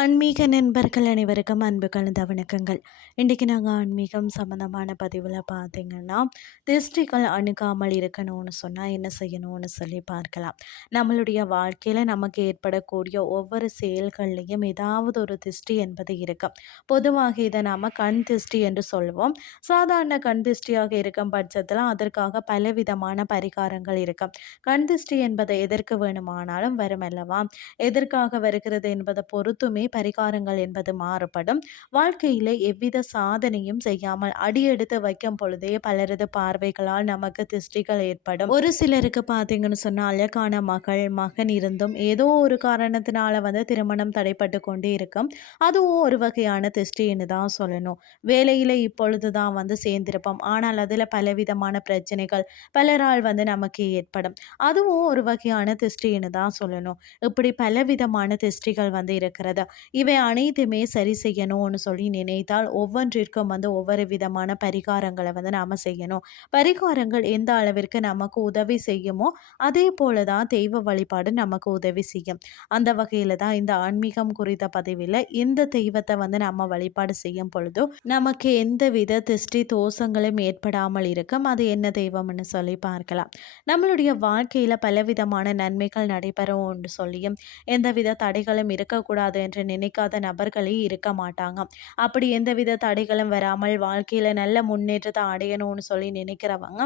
ஆன்மீக நண்பர்கள் அனைவருக்கும் அன்பு கலந்த வணக்கங்கள். இன்றைக்கி நாங்கள் ஆன்மீகம் சம்மந்தமான பதிவில் பார்த்திங்கன்னா திருஷ்டிகள் அணுகாமல் இருக்கணும்னு சொன்னால் என்ன செய்யணும்னு சொல்லி பார்க்கலாம். நம்மளுடைய வாழ்க்கையில் நமக்கு ஏற்படக்கூடிய ஒவ்வொரு செயல்கள்லையும் ஏதாவது ஒரு திருஷ்டி என்பது இருக்கும். பொதுவாக இதை நாம் கண் திருஷ்டி என்று சொல்லுவோம் சாதாரண கண் திருஷ்டியாக இருக்கும் பட்சத்தில் அதற்காக பலவிதமான பரிகாரங்கள் இருக்கும். கண் திருஷ்டி என்பதை எதற்கு வேணுமானாலும் வரும் அல்லவா? எதற்காக வருகிறது என்பதை பொறுத்துமே பரிகாரங்கள் என்பது மாறுபடும். வாழ்க்கையில் எவ்வித சாதனையும் செய்யாமல் அடியெடுத்து வைக்கும் பொழுதே பலரது பார்வைகளால் நமக்கு திருஷ்டிகள் ஏற்படும். ஒரு சிலருக்கு பார்த்தீங்கன்னு சொன்னால் அழகான மகள் மகன் இருந்தும் ஏதோ ஒரு காரணத்தினால வந்து திருமணம் தடைப்பட்டு கொண்டே இருக்கும். அதுவும் ஒரு வகையான திருஷ்டின்னு தான் சொல்லணும். வேலையில் இப்பொழுது தான் வந்து சேர்ந்திருப்போம். ஆனால் அதில் பலவிதமான பிரச்சனைகள் பலரால் வந்து நமக்கு ஏற்படும். அதுவும் ஒரு வகையான திருஷ்டின்னு தான் சொல்லணும். இப்படி பலவிதமான திருஷ்டிகள் வந்து இருக்கிறது. இவை அனைத்துமே சரி செய்யணும்னு சொல்லி நினைத்தால் ஒவ்வொன்றிற்கும் வந்து ஒவ்வொரு விதமான பரிகாரங்களை வந்து நாம் செய்யணும். பரிகாரங்கள் எந்த அளவிற்கு நமக்கு உதவி செய்யுமோ அதே போல தான் தெய்வ வழிபாடு நமக்கு உதவி செய்யும். அந்த வகையில் தான் இந்த ஆன்மீகம் குறித்த பதிவில் இந்த தெய்வத்தை வந்து நம்ம வழிபாடு செய்யும் பொழுதோ நமக்கு எந்த வித திருஷ்டி தோஷங்களும் ஏற்படாமல் இருக்கும். அது என்ன தெய்வம்னு சொல்லி பார்க்கலாம். நம்மளுடைய வாழ்க்கையில் பலவிதமான நன்மைகள் நடைபெறும் சொல்லியும் எந்தவித தடைகளும் இருக்கக்கூடாது என்று நினைக்காத நபர்களே இருக்க மாட்டாங்க. அப்படி எந்தவித தடைகளும் வராமல் வாழ்க்கையில் நல்ல முன்னேற்றத்தை அடையணும்னு சொல்லி நினைக்கிறவங்க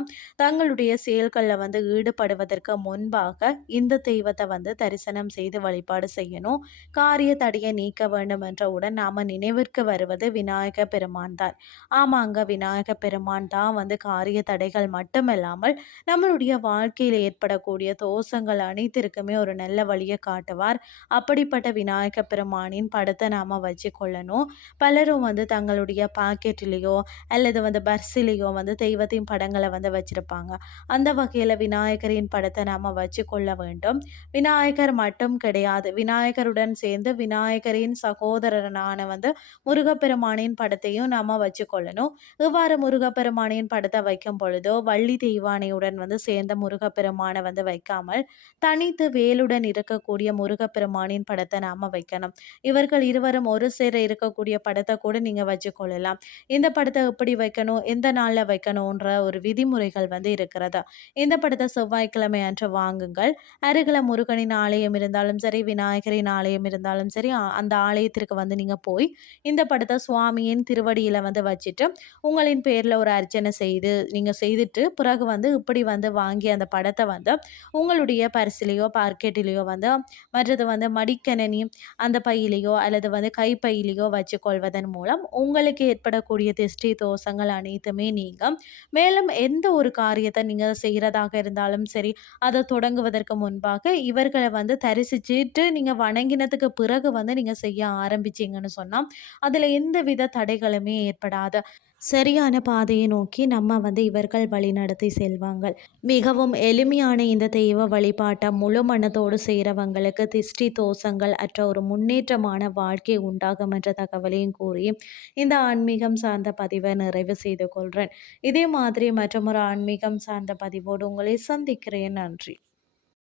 தங்களுடைய செயல்களில் வந்து ஈடுபடுவதற்கு முன்பாக இந்த தெய்வத்தை வந்து தரிசனம் செய்து வழிபாடு செய்யணும். காரிய தடையை நீக்க வேண்டும் என்றவுடன் நாம் நினைவிற்கு வருவது விநாயக பெருமான் தான். ஆமாங்க விநாயக பெருமான் தான் வந்து காரிய தடைகள் மட்டுமில்லாமல் நம்மளுடைய வாழ்க்கையில் ஏற்படக்கூடிய தோஷங்கள் அனைத்திற்குமே ஒரு நல்ல வழியை காட்டுவார். அப்படிப்பட்ட விநாயக பெருமானின் அப்படின்னு படத்தை நாம் வச்சு கொள்ளணும் பலரும் வந்து தங்களுடைய பாக்கெட்லேயோ அல்லது வந்து பர்ஸிலேயோ வந்து தெய்வத்தின் படங்களை வந்து வச்சுருப்பாங்க. அந்த வகையில் விநாயகரின் படத்தை நாம் வச்சு கொள்ள வேண்டும். விநாயகர் மட்டும் கிடையாது. விநாயகருடன் சேர்ந்து விநாயகரின் சகோதரனான வந்து முருகப்பெருமானின் படத்தையும் நாம் வச்சுக்கொள்ளணும். இவ்வாறு முருகப்பெருமானின் படத்தை வைக்கும் பொழுதோ வள்ளி தெய்வானையுடன் வந்து சேர்ந்த முருகப்பெருமானை வந்து வைக்காமல் தனித்து வேலுடன் இருக்கக்கூடிய முருகப்பெருமானின் படத்தை நாம் வைக்கணும். இவர்கள் இருவரும் ஒரு சேர இருக்கக்கூடிய படத்தை கூட நீங்கள் வச்சுக்கொள்ளலாம். இந்த படத்தை எப்படி வைக்கணும்? எந்த நாளில் வைக்கணுன்ற ஒரு விதிமுறைகள் வந்து இருக்கிறதா? இந்த படத்தை செவ்வாய்க்கிழமை அன்று வாங்குங்கள். அருகில் முருகனின் ஆலயம் இருந்தாலும் சரி விநாயகரின் ஆலயம் இருந்தாலும் சரி அந்த ஆலயத்திற்கு வந்து நீங்கள் போய் இந்த படத்தை சுவாமியின் திருவடியில் வந்து வச்சுட்டு உங்களின் பேரில் ஒரு அர்ச்சனை செய்து நீங்கள் செய்துட்டு பிறகு வந்து இப்படி வந்து வாங்கி அந்த படத்தை வந்து உங்களுடைய பரிசிலையோ பார்க்கெட்டிலேயோ வந்து மற்றது வந்து மடிக்கணனி அந்த பையில பையிலையோ அல்லது வந்து கைப்பையிலையோ வச்சுக்கொள்வதன் மூலம் உங்களுக்கு ஏற்படக்கூடிய திஷ்டி தோஷங்கள் அனைத்துமே நீங்கும். மேலும் எந்த ஒரு காரியத்தை நீங்கள் செய்கிறதாக இருந்தாலும் சரி அதை தொடங்குவதற்கு முன்பாக இவர்களை வந்து தரிசிச்சுட்டு நீங்கள் வணங்கினதுக்கு பிறகு வந்து நீங்கள் செய்ய ஆரம்பிச்சிங்கன்னு சொன்னால் அதில் எந்த வித தடைகளுமே ஏற்படாது. சரியான பாதையை நோக்கி நம்ம வந்து இவர்கள் வழிநடத்தி செல்வாங்கள். மிகவும் எளிமையான இந்த தெய்வ வழிபாட்டை முழு மனத்தோடு செய்கிறவங்களுக்கு திஷ்டி தோஷங்கள் அற்ற ஒரு முன்னேற்றமான வாழ்க்கை உண்டாகும் என்ற தகவலையும் கூறி இந்த ஆன்மீகம் சார்ந்த பதிவை நிறைவு செய்து கொள்கிறேன் இதே மாதிரி மற்றொரு ஆன்மீகம் சார்ந்த பதிவோடு உங்களை சந்திக்கிறேன். நன்றி.